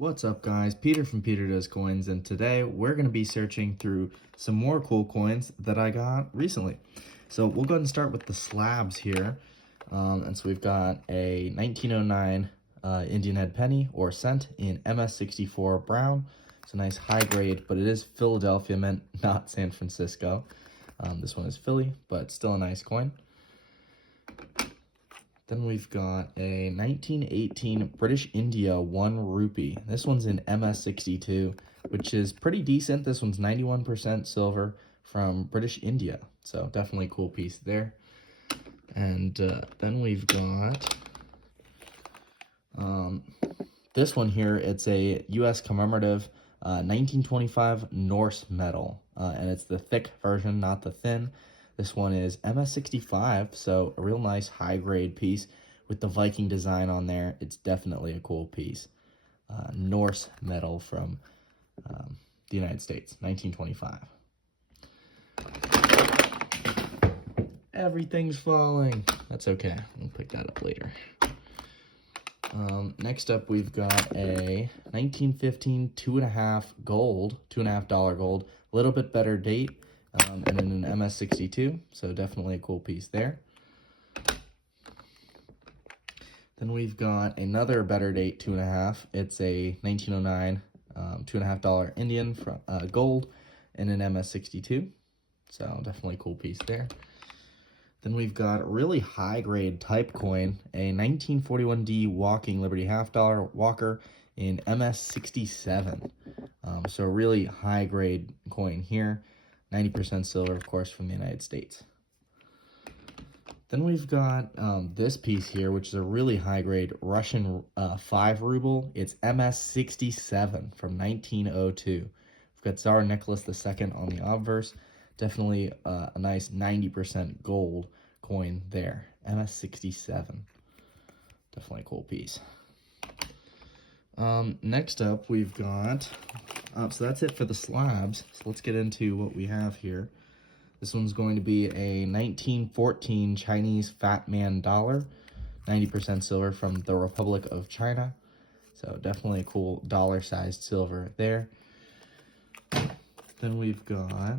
What's up, guys? Peter from Peter Does Coins, and today we're going to be searching through some more cool coins that I got recently. So we'll go ahead and start with the slabs here. And so we've got a 1909 Indian head penny or cent in MS64 brown. It's a nice high grade, but it is Philadelphia mint, not San Francisco. This one is Philly, but still a nice coin. Then we've got a 1918 British India 1 rupee. This one's in MS62, which is pretty decent. This one's 91% silver from British India. So definitely a cool piece there. And then we've got this one here. It's a U.S. commemorative 1925 Norse medal. And it's the thick version, not the thin. This one is MS65, so a real nice high-grade piece with the Viking design on there. It's definitely a cool piece. Norse medal from the United States, 1925. Everything's falling. That's okay. We'll pick that up later. Next up, we've got a 1915 $2.5 gold, a little bit better date. And then an MS62, so definitely a cool piece there. Then we've got another better date 2.5. It's a 1909 $2.5 Indian from gold and an MS62, so definitely a cool piece there. Then we've got a really high grade type coin, a 1941D Walking Liberty $0.5 Walker in MS67. So a really high grade coin here. 90% silver, of course, from the United States. Then we've got this piece here, which is a really high-grade Russian 5 ruble. It's MS67 from 1902. We've got Tsar Nicholas II on the obverse. Definitely a nice 90% gold coin there. MS67. Definitely a cool piece. Next up, we've got... so that's it for the slabs. So let's get into what we have here. This one's going to be a 1914 Chinese Fat Man dollar, 90% silver from the Republic of China. So definitely a cool dollar-sized silver there. Then we've got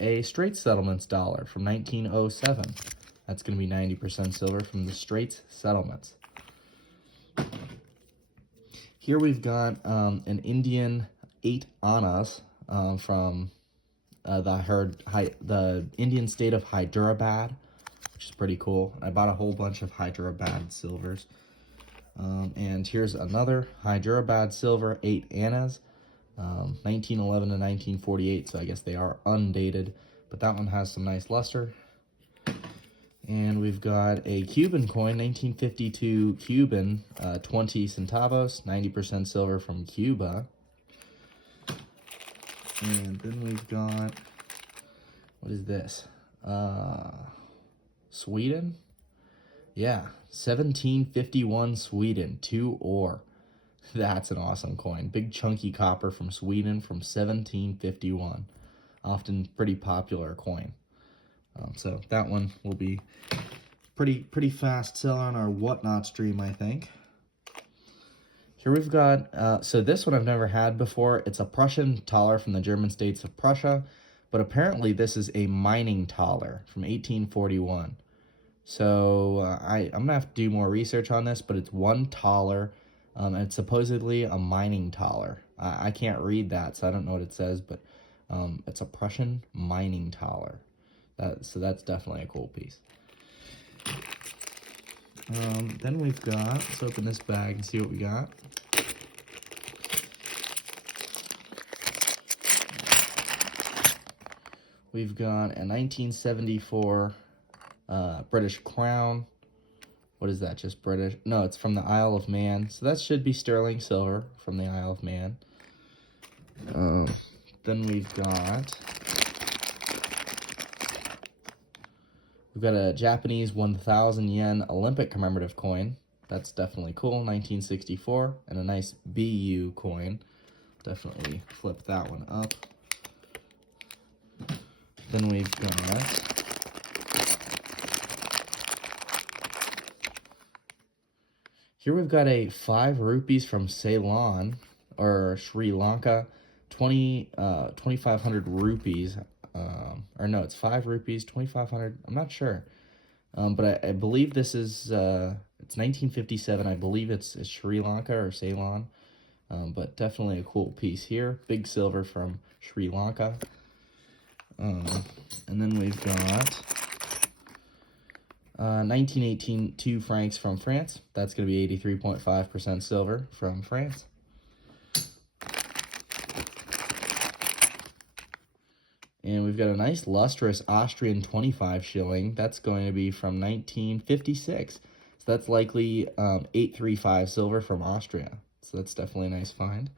a Straits Settlements dollar from 1907. That's going to be 90% silver from the Straits Settlements. Here we've got an Indian 8 annas from the Indian state of Hyderabad, which is pretty cool. I bought a whole bunch of Hyderabad silvers. And here's another Hyderabad silver 8 annas, 1911 to 1948, so I guess they are undated, but that one has some nice luster. And we've got a Cuban coin, 1952 Cuban, 20 centavos, 90% silver from Cuba. And then we've got, what is this? Sweden? Yeah, 1751 Sweden, 2 ore. That's an awesome coin. Big chunky copper from Sweden from 1751. Often pretty popular coin. So that one will be pretty fast seller on our Whatnot stream, I think. Here we've got, so this one I've never had before. It's a Prussian thaler from the German states of Prussia, but apparently this is a mining thaler from 1841. So I'm going to have to do more research on this, but it's 1 thaler, and it's supposedly a mining thaler. I can't read that, so I don't know what it says, but it's a Prussian mining thaler. So that's definitely a cool piece. Then we've got, let's open this bag and see what we got. We've got a 1974 British crown. What is that, just British? No, it's from the Isle of Man. So that should be sterling silver from the Isle of Man. Then we've got a Japanese 1,000 yen Olympic commemorative coin. That's definitely cool, 1964. And a nice BU coin. Definitely flip that one up. Then we've got Here we've got a 5 rupees from Ceylon, or Sri Lanka, 2,500 rupees, or no, it's 5 rupees, 2,500, I'm not sure. But I believe this is, it's 1957, I believe it's Sri Lanka or Ceylon, but definitely a cool piece here. Big silver from Sri Lanka. And then we've got 1918 2 francs from France. That's going to be 83.5% silver from France. And we've got a nice lustrous Austrian 25 shilling. That's going to be from 1956. So that's likely 835 silver from Austria. So that's definitely a nice find.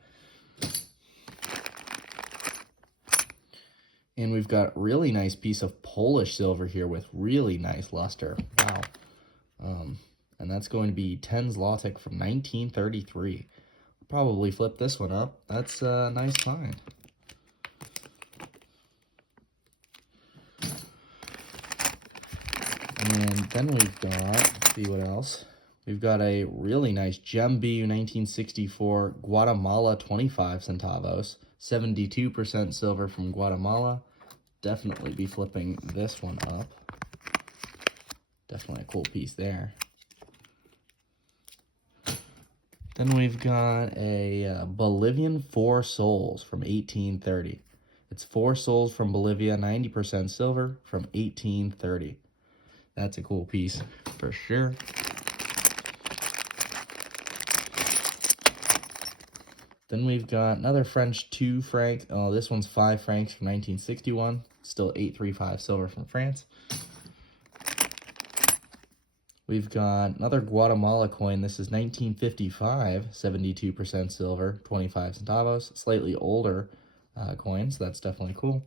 And we've got a really nice piece of Polish silver here with really nice luster. Wow. And that's going to be 10 zlotek from 1933. Probably flip this one up. That's a nice find. And then we've got, let's see what else. We've got a really nice Gem BU 1964 Guatemala 25 centavos. 72% silver from Guatemala. Definitely be flipping this one up. Definitely a cool piece there. Then we've got a Bolivian 4 sols from 1830. It's 4 sols from Bolivia, 90% silver from 1830. That's a cool piece for sure. Then we've got another French 2 franc. Oh, this one's 5 francs from 1961. Still 835 silver from France. We've got another Guatemala coin. This is 1955, 72% silver, 25 centavos. Slightly older coin, so that's definitely cool.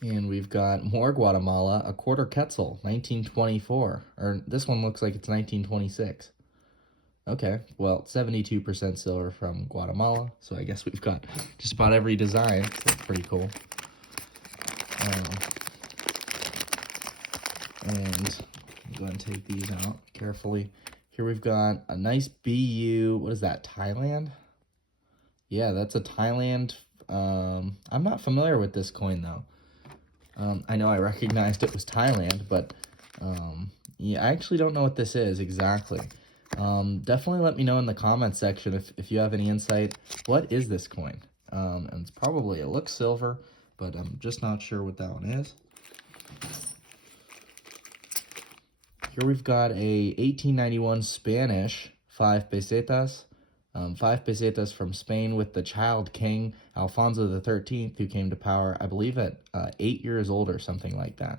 And we've got more Guatemala, a quarter quetzal, 1924. Or this one looks like it's 1926. Okay, well, 72% silver from Guatemala, so I guess we've got just about every design. That's pretty cool. And I'm going to take these out carefully. Here we've got a nice BU, what is that, Thailand? Yeah, that's a Thailand. I'm not familiar with this coin, though. I know I recognized it was Thailand, but yeah, I actually don't know what this is exactly. Definitely let me know in the comments section if you have any insight. What is this coin? And it's probably, it looks silver, but I'm just not sure what that one is. Here we've got a 1891 Spanish 5 pesetas. 5 pesetas from Spain with the child king, Alfonso XIII, who came to power, I believe, at 8 years old or something like that.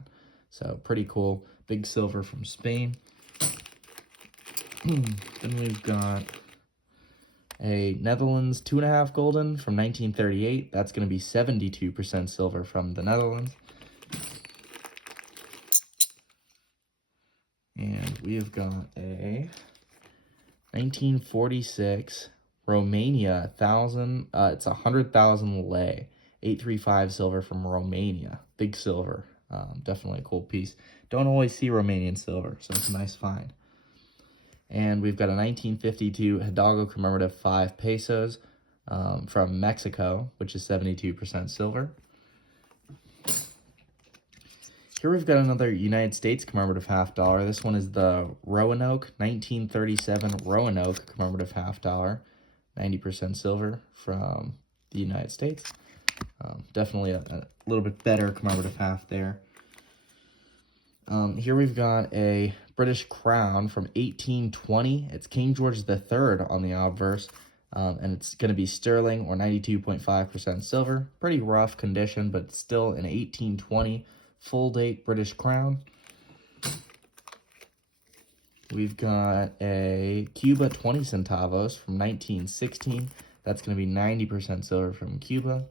So pretty cool. Big silver from Spain. Then we've got a Netherlands 2.5 golden from 1938. That's going to be 72% silver from the Netherlands. And we've got a 1946 Romania 1,000. It's 100,000 lei. 835 silver from Romania. Big silver. Definitely a cool piece. Don't always see Romanian silver, so it's a nice find. And we've got a 1952 Hidalgo commemorative 5 pesos from Mexico, which is 72% silver. Here we've got another United States commemorative $50. This one is the Roanoke 1937 Roanoke commemorative $50. 90% silver from the United States. Definitely a little bit better commemorative half there. Here we've got a British crown from 1820. It's King George III on the obverse, and it's going to be sterling or 92.5% silver. Pretty rough condition, but still an 1820 full date British crown. We've got a Cuba 20 centavos from 1916. That's going to be 90% silver from Cuba.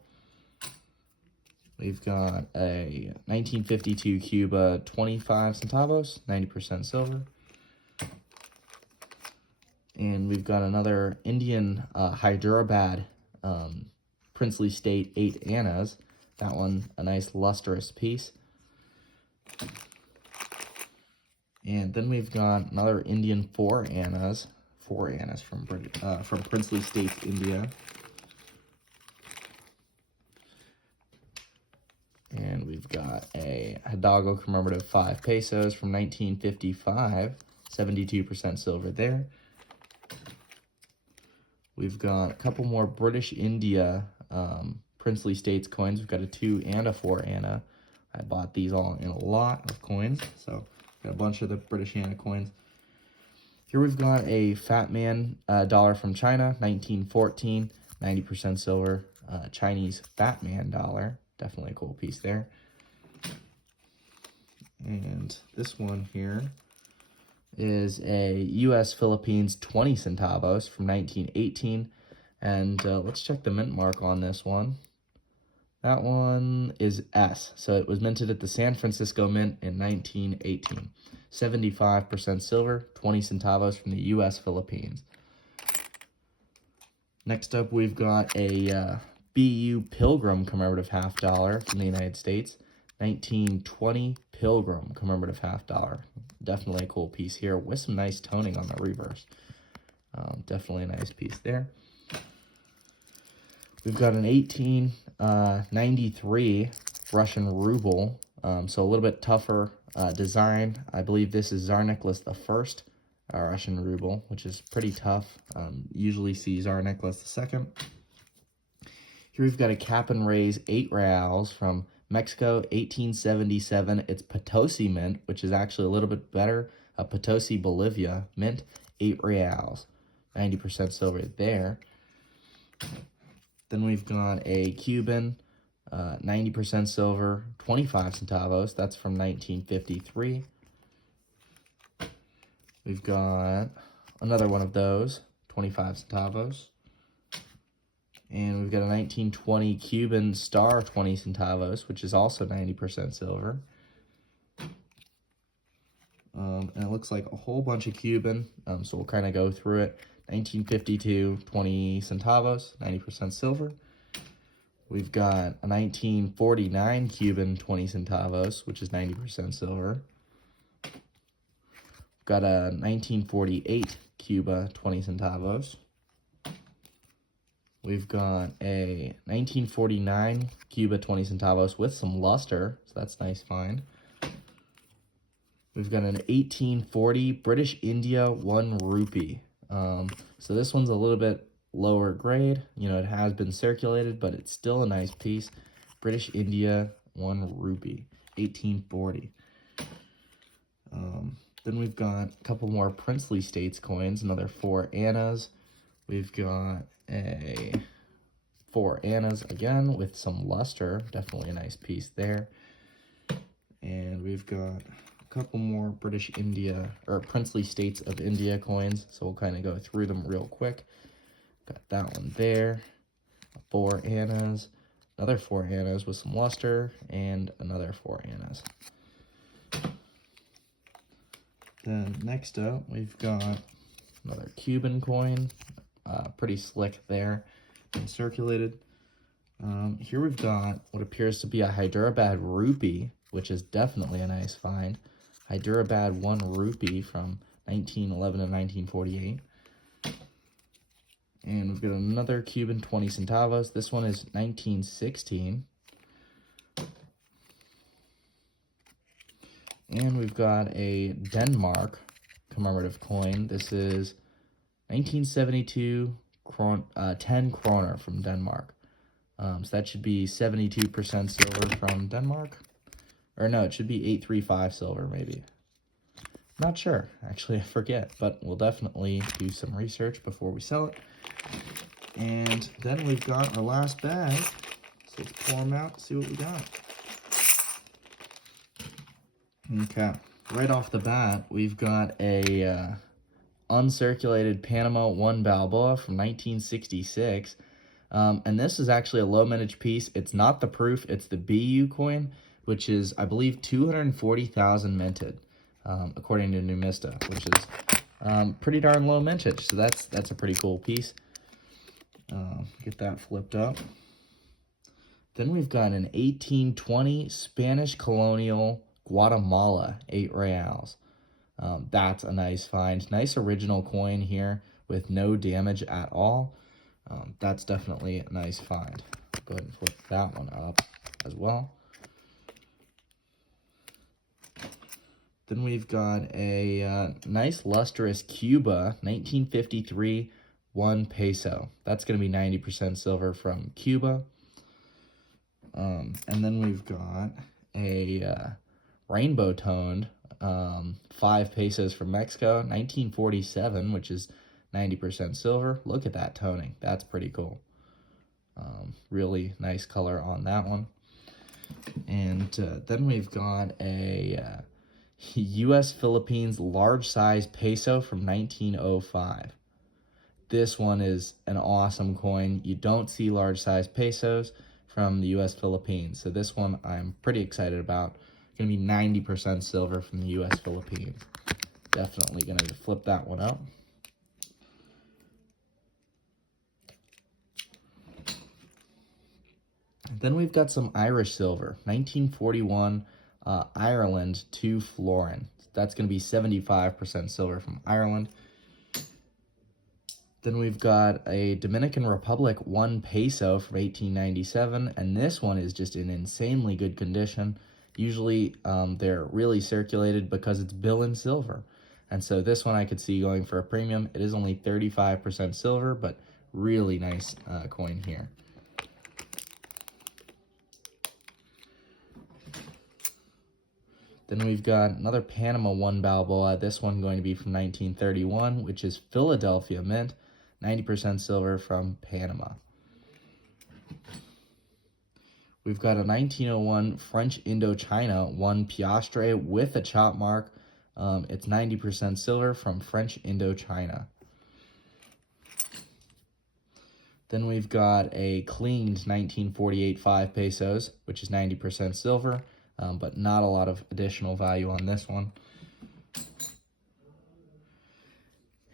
We've got a 1952 Cuba 25 centavos, 90% silver. And we've got another Indian Hyderabad princely state 8 annas. That one, a nice lustrous piece. And then we've got another Indian 4 annas. 4 annas from Princely States, India. And we've got a Hidalgo commemorative 5 pesos from 1955. 72% silver there. We've got a couple more British India Princely States coins. We've got a 2 and a 4 anna. I bought these all in a lot of coins, so got a bunch of the British anna coins. Here we've got a Fat Man dollar from China, 1914, 90% silver. Chinese Fat Man dollar, definitely a cool piece there. And this one here is a U.S. Philippines 20 centavos from 1918. And let's check the mint mark on this one. That one is S. So it was minted at the San Francisco Mint in 1918. 75% silver, 20 centavos from the U.S. Philippines. Next up, we've got a BU Pilgrim commemorative half dollar from the United States. 1920 Pilgrim commemorative half dollar. Definitely a cool piece here with some nice toning on the reverse. Definitely a nice piece there. We've got an 1893 Russian ruble, so a little bit tougher design. I believe this is Tsar Nicholas I Russian ruble, which is pretty tough. Usually see Tsar Nicholas II. Here we've got a cap and raise 8 reals from Mexico, 1877. It's Potosi mint, which is actually a little bit better. Potosi, Bolivia mint, 8 reals. 90% silver there. Then we've got a Cuban, 90% silver, 25 centavos. That's from 1953. We've got another one of those, 25 centavos. And we've got a 1920 Cuban Star 20 centavos, which is also 90% silver. And it looks like a whole bunch of Cuban, so we'll kind of go through it. 1952 20 centavos, 90% silver. We've got a 1949 Cuban 20 centavos, which is 90% silver. We've got a 1948 Cuba 20 centavos. We've got a 1949 Cuba 20 centavos with some luster, so that's a nice find. We've got an 1840 British India 1 rupee. So this one's a little bit lower grade. You know, it has been circulated, but it's still a nice piece. British India 1 rupee, 1840. Then we've got a couple more Princely States coins, another 4 annas. We've got a 4 annas again with some luster, definitely a nice piece there. And we've got a couple more British India, or Princely States of India coins, so we'll kind of go through them real quick. Got that one there, 4 annas, another 4 annas with some luster, and another 4 annas. Then next up, we've got another Cuban coin, pretty slick there, and circulated. Here we've got what appears to be a Hyderabad rupee, which is definitely a nice find. Hyderabad 1 rupee from 1911 to 1948. And we've got another Cuban 20 centavos. This one is 1916. And we've got a Denmark commemorative coin. This is 1972 10 kroner from Denmark. So that should be 72% silver from Denmark. Or no, it should be 835 silver maybe. Not sure. Actually, I forget. But we'll definitely do some research before we sell it. And then we've got our last bag. So let's pull them out and see what we got. Okay. Right off the bat, we've got a uncirculated Panama 1 Balboa from 1966. And this is actually a low mintage piece. It's not the proof, it's the BU coin, which is, I believe, 240,000 minted, according to Numista, which is pretty darn low mintage. So that's a pretty cool piece. Get that flipped up. Then we've got an 1820 Spanish colonial Guatemala 8 reals. That's a nice find. Nice original coin here with no damage at all. That's definitely a nice find. Go ahead and flip that one up as well. Then we've got a nice lustrous Cuba 1953 1 peso. That's going to be 90% silver from Cuba. And then we've got a rainbow toned 5 pesos from Mexico 1947, which is 90% silver. Look at that toning. That's pretty cool. Really nice color on that one. And then we've got a U.S. Philippines large size peso from 1905. This one is an awesome coin. You don't see large size pesos from the U.S. Philippines. So this one I'm pretty excited about. Going to be 90% silver from the U.S. Philippines. Definitely going to flip that one up. Then we've got some Irish silver, 1941 Ireland to florin. That's going to be 75% silver from Ireland. Then we've got a Dominican Republic 1 peso from 1897, and this one is just in insanely good condition. Usually they're really circulated because it's bill in silver. And so this one I could see going for a premium. It is only 35% silver, but really nice coin here. Then we've got another Panama 1 Balboa, this one going to be from 1931, which is Philadelphia Mint, 90% silver from Panama. We've got a 1901 French Indochina 1 Piastre with a chop mark. It's 90% silver from French Indochina. Then we've got a cleaned 1948 5 pesos, which is 90% silver. But not a lot of additional value on this one.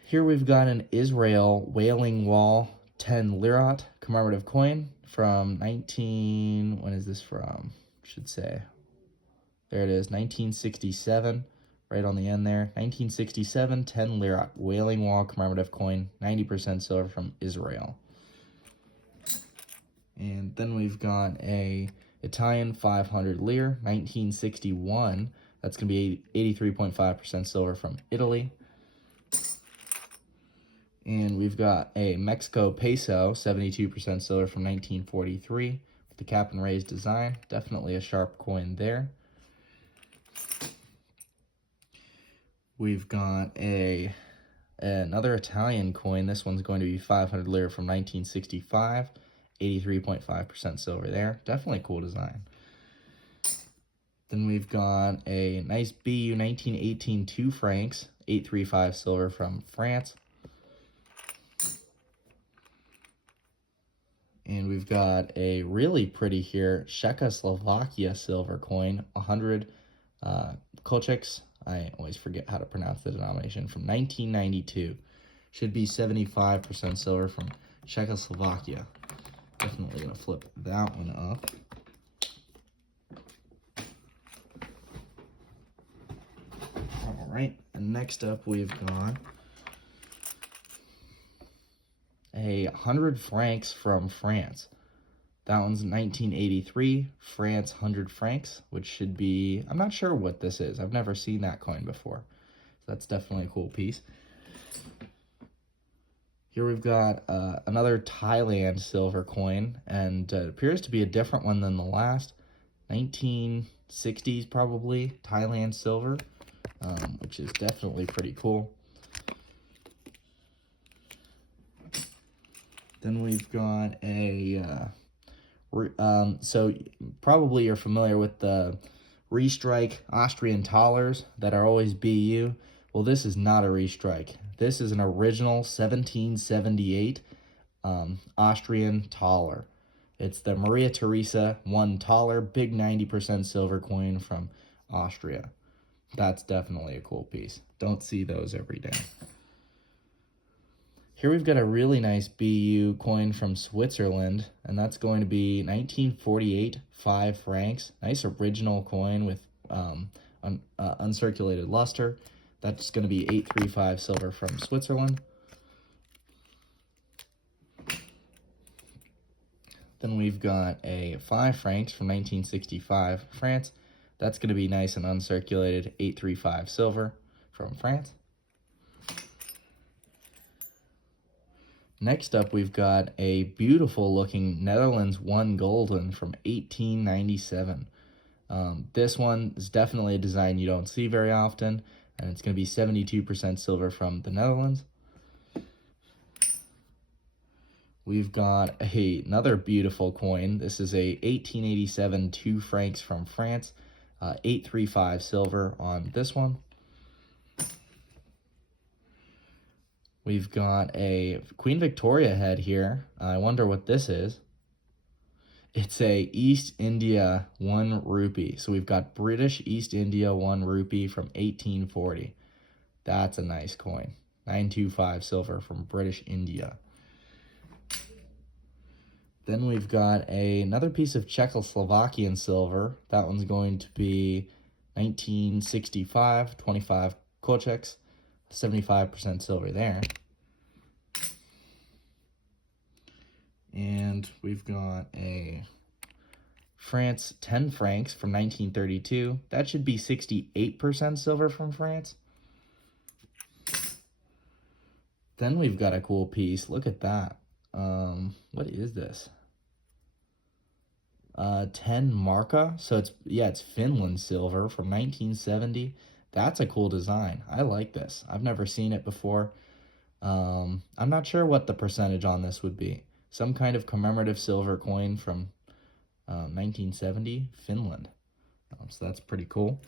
Here we've got an Israel Wailing Wall 10 Lirat commemorative coin from when is this from? Should say. There it is, 1967, right on the end there. 1967 10 Lirat Wailing Wall commemorative coin, 90% silver from Israel. And then we've got a Italian 500 lire, 1961. That's going to be 83.5% silver from Italy. And we've got a Mexico peso, 72% silver from 1943, with the cap and raised design. Definitely a sharp coin there. We've got another Italian coin. This one's going to be 500 lire from 1965. 83.5% silver there. Definitely cool design. Then we've got a nice BU 1918 2 francs, 835 silver from France. And we've got a really pretty here Czechoslovakia silver coin, 100 kocheks. I always forget how to pronounce the denomination, from 1992. Should be 75% silver from Czechoslovakia. Definitely going to flip that one up. All right, and next up we've got a 100 francs from France. That one's 1983, France 100 francs, which should be, I'm not sure what this is. I've never seen that coin before. So that's definitely a cool piece. Here we've got another Thailand silver coin, and it appears to be a different one than the last. 1960s probably, Thailand silver, which is definitely pretty cool. Then we've got a, so probably you're familiar with the restrike Austrian thalers that are always BU. Well, this is not a restrike. This is an original 1778 Austrian thaler. It's the Maria Theresa 1 thaler, big 90% silver coin from Austria. That's definitely a cool piece. Don't see those every day. Here we've got a really nice BU coin from Switzerland, and that's going to be 1948 5 francs. Nice original coin with uncirculated luster. That's going to be 835 silver from Switzerland. Then we've got a 5 francs from 1965 France. That's going to be nice and uncirculated, 835 silver from France. Next up, we've got a beautiful looking Netherlands 1 golden from 1897. This one is definitely a design you don't see very often, and it's going to be 72% silver from the Netherlands. We've got another beautiful coin. This is a 1887 2 francs from France, 835 silver on this one. We've got a Queen Victoria head here. I wonder what this is. It's a East India 1 rupee. So we've got British East India 1 rupee from 1840. That's a nice coin. 925 silver from British India. Then we've got another piece of Czechoslovakian silver. That one's going to be 1965, 25 kocheks. 75% silver there. And we've got a France 10 francs from 1932. That should be 68% silver from France. Then we've got a cool piece. Look at that. What is this? 10 marka. So it's Finland silver from 1970. That's a cool design. I like this. I've never seen it before. I'm not sure what the percentage on this would be. Some kind of commemorative silver coin from 1970, Finland. So that's pretty cool.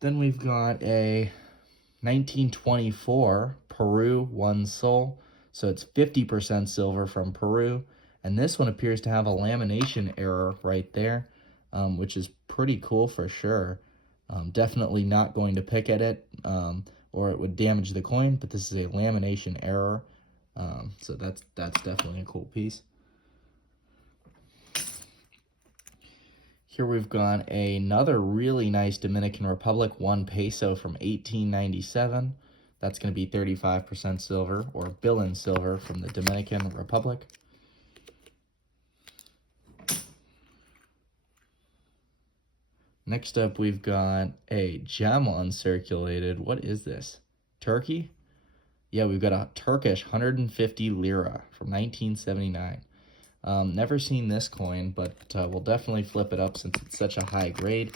Then we've got a 1924 Peru 1 sol. So it's 50% silver from Peru. And this one appears to have a lamination error right there, which is pretty cool for sure. Definitely not going to pick at it, or it would damage the coin, but this is a lamination error. So that's definitely a cool piece. Here we've got another really nice Dominican Republic 1 peso from 1897. That's going to be 35% silver, or billion silver from the Dominican Republic. Next up, we've got a gem uncirculated. What is this? Turkey? Yeah, we've got a Turkish 150 lira from 1979. Never seen this coin, but we'll definitely flip it up since it's such a high grade.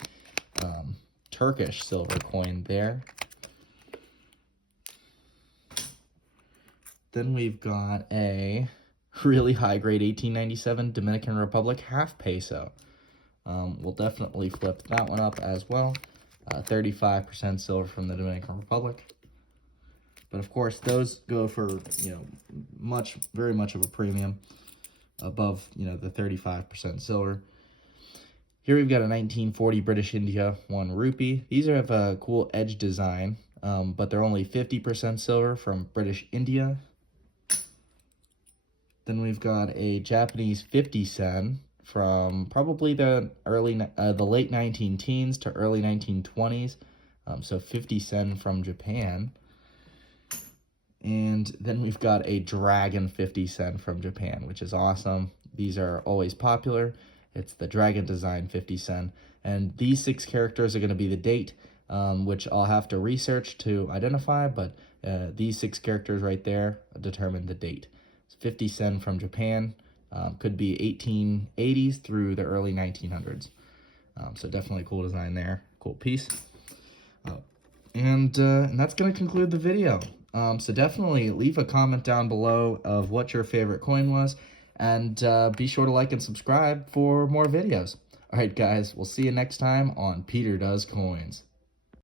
Turkish silver coin there. Then we've got a really high grade 1897 Dominican Republic half peso. We'll definitely flip that one up as well. 35% silver from the Dominican Republic. But of course, those go for, very much of a premium above, the 35% silver. Here we've got a 1940 British India 1 rupee. These have a cool edge design, but they're only 50% silver from British India. Then we've got a Japanese 50 sen from probably the late 19-teens to early 1920s. So 50 sen from Japan. And then we've got a Dragon 50 sen from Japan, which is awesome. These are always popular. It's the Dragon Design 50 sen. And these 6 characters are going to be the date, which I'll have to research to identify, but these 6 characters right there determine the date. It's 50 sen from Japan. Could be 1880s through the early 1900s. So definitely a cool design there. Cool piece. And that's going to conclude the video. So definitely leave a comment down below of what your favorite coin was. And be sure to like and subscribe for more videos. All right, guys, we'll see you next time on Peter Does Coins.